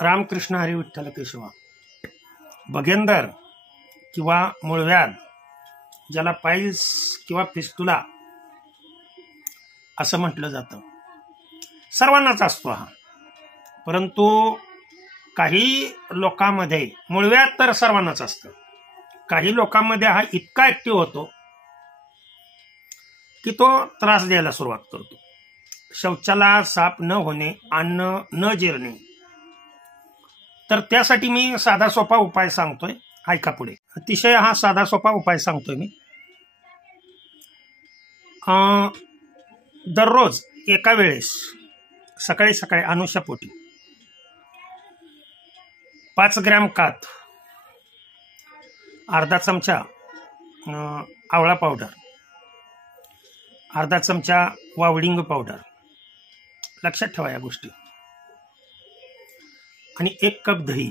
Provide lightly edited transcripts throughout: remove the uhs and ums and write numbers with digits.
रामकृष्ण हरी विठ्ठल केशवा. भगेंदर किंवा मूळव्याध, ज्याला पाईल्स किंवा फिस्टुला असं म्हटलं जातं, सर्वांनाच असतो हा. परंतु काही लोकांमध्ये मूळव्याध तर सर्वांनाच असतं. काही लोकांमध्ये हा इतका ऍक्टिव्ह होतो की तो त्रास द्यायला सुरुवात करतो. शौचाला साफ न होणे, अन्न न जिरणे. तर त्यासाठी मी साधा सोपा उपाय सांगतोय, ऐका पुढे. अतिशय हा साधा सोपा उपाय सांगतोय मी. दररोज एका वेळेस सकाळी सकाळी अनुशापोटी 5 ग्रॅम काथ, अर्धा चमचा आवळा पावडर, अर्धा चमचा वावडिंग पावडर, लक्षात ठेवा या गोष्टी, आणि 1 कप दही.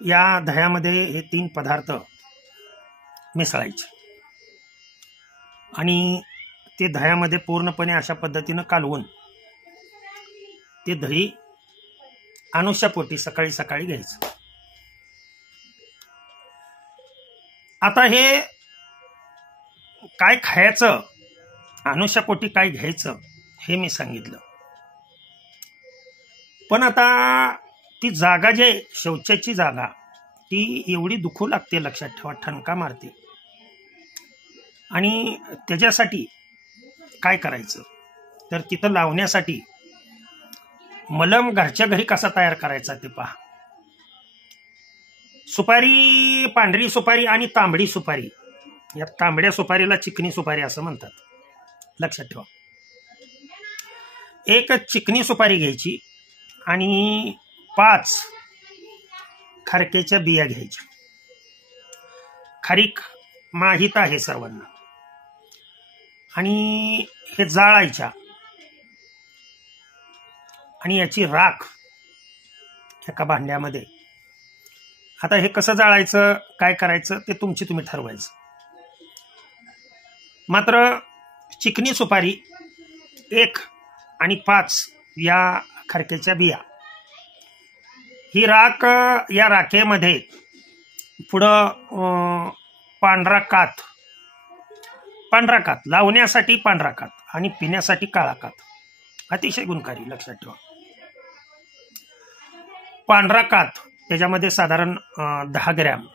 या दह्यामध्ये हे 3 पदार्थ मिसळायचे आणि ते दह्यामध्ये पूर्णपणे अशा पद्धतीनं कालवून ते दही अनुशापोटी सकाळी सकाळी घ्यायचं. आता हे काय खायचं, अनुशापोटी काय घ्यायचं हे मी सांगितलं. पण आता ती जागा, जे शौचाची जागा, ती एवढी दुखू लागते, लक्षात ठेवा, ठणका मारते. आणि त्याच्यासाठी काय करायचं, तर तिथं लावण्यासाठी मलम घरच्या घरी कसा तयार करायचा ते पहा. सुपारी, पांढरी सुपारी आणि तांबडी सुपारी. या तांबड्या सुपारीला चिकनी सुपारी असं म्हणतात, लक्षात ठेवा. एक चिकनी सुपारी घ्यायची आणि 5 खारकेच्या बिया घ्यायच्या. खारीक माहित आहे सर्वांना. आणि हे जाळायच्या आणि याची राख एका भांड्यामध्ये. आता हे कसं जाळायचं, काय करायचं ते तुम्ही ठरवायचं. मात्र चिकनी सुपारी 1 आणि 5 या खारकेच्या बिया, ही राख, या राखेमध्ये पुढं पांढरा काथ लावण्यासाठी पांढरा काथ आणि पिण्यासाठी काळा काथ. अतिशय गुणकारी, लक्षात ठेवा. पांढरा काथ त्याच्यामध्ये साधारण 10 ग्रॅम,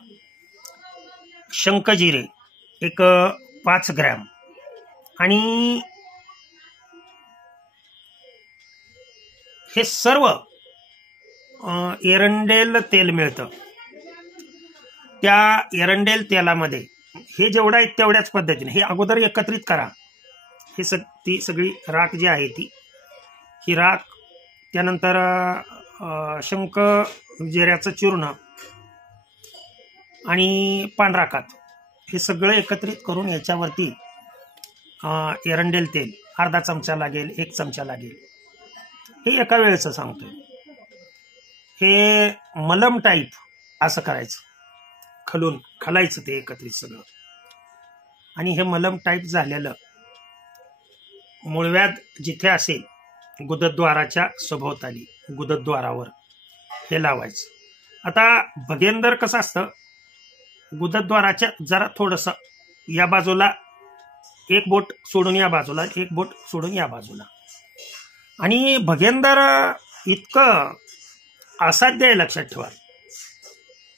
शंखजिरे एक 5 ग्रॅम, आणि हे सर्व एरंडेल तेल मिळतं. त्या एरंडेल तेलामध्ये हे जेवढं आहे तेवढ्याच पद्धतीने हे अगोदर एकत्रित करा. हे ती सगळी राख जी आहे ही राख, त्यानंतर शंख जिऱ्याचं चूर्ण आणि पांढरा काथ, हे सगळं एकत्रित करून याच्यावरती एरंडेल तेल अर्धा चमचा लागेल, 1 चमचा लागेल. हे एका वेळेचं सांगतोय. हे मलम टाईप असं करायचं, खलायचं ते एकत्रित सगळं. आणि हे मलम टाईप झालेलं मूळव्याध जिथे असेल, गुदद्वाराच्या सभोवताली, गुदद्वारावर हे लावायचं. आता भगेंदर कसं असतं, गुदद्वाराच्या जरा थोडंसं या बाजूला 1 बोट सोडून या बाजूला, 1 बोट सोडून या बाजूला. आणि भगेंदर इतकं असाध्य आहे, लक्षात ठेवा.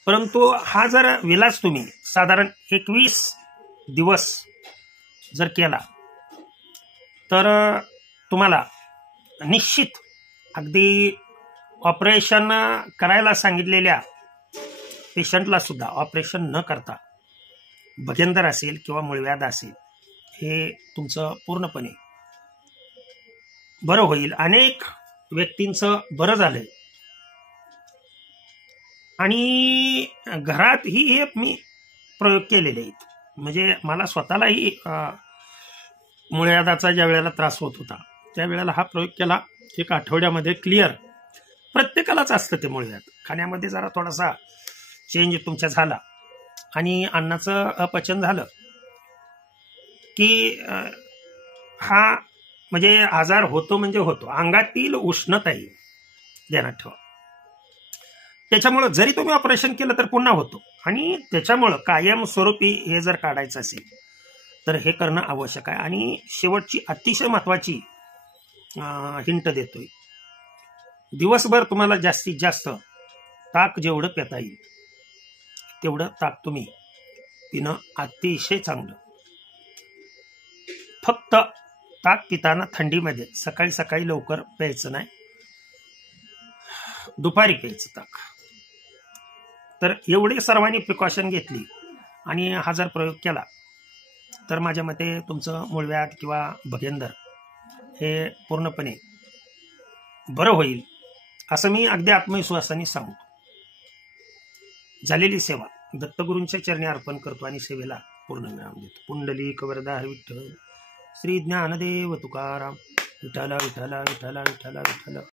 परंतु हा जर विलास तुम्ही साधारण 21 दिवस जर केला तर तुम्हाला निश्चित अगदी ऑपरेशन करायला सांगितलेल्या पेशंटला सुद्धा ऑपरेशन न करता भगेंदर असेल किंवा मूळव्याध असेल, हे तुमचं पूर्णपणे बरं होईल. अनेक व्यक्तींचं बरं झालंय. आणि घरातही हे मी प्रयोग केलेले आहेत. म्हणजे मला स्वतःलाही मूळव्याधाचा ज्या वेळेला त्रास होत होता त्यावेळेला हा प्रयोग केला. 1 आठवड्यामध्ये क्लिअर. प्रत्येकालाच असतं ते मूळव्याध. खाण्यामध्ये जरा थोडासा चेंज तुमच्या झाला आणि अन्नाचं अपचन झालं की हा म्हणजे आजार होतो, म्हणजे होतो. अंगातील उष्णता ध्यानात ठेवा. त्याच्यामुळं जरी तुम्ही ऑपरेशन केलं तर पुन्हा होतो. आणि त्याच्यामुळं कायमस्वरूपी हे जर काढायचं असेल तर हे करणं आवश्यक आहे. आणि शेवटची अतिशय महत्वाची हिंट देतोय, दिवसभर तुम्हाला जास्तीत जास्त ताक जेवढं पिता येईल तेवढं ताक तुम्ही पिणं अतिशय चांगलं. फक्त ताक पिताना थंडीमध्ये सकाळी सकाळी लवकर प्यायचं नाही, दुपारी प्यायचं ताक. तर एवढी सर्वांनी प्रिकॉशन घेतली आणि हा जर प्रयोग केला तर माझ्या मते तुमचं मूळव्याध किंवा भगेंदर हे पूर्णपणे बरं होईल असं मी अगदी आत्मविश्वासाने सांगतो. झालेली सेवा दत्तगुरूंच्या चरणी अर्पण करतो आणि सेवेला पूर्ण विराम देतो. पुंडलिक वरदार विठ्ठल, श्री ज्ञानदेव तुकाराम, विठ्ठल विठ्ठल विठ्ठल विठ्ठल विठ्ठल.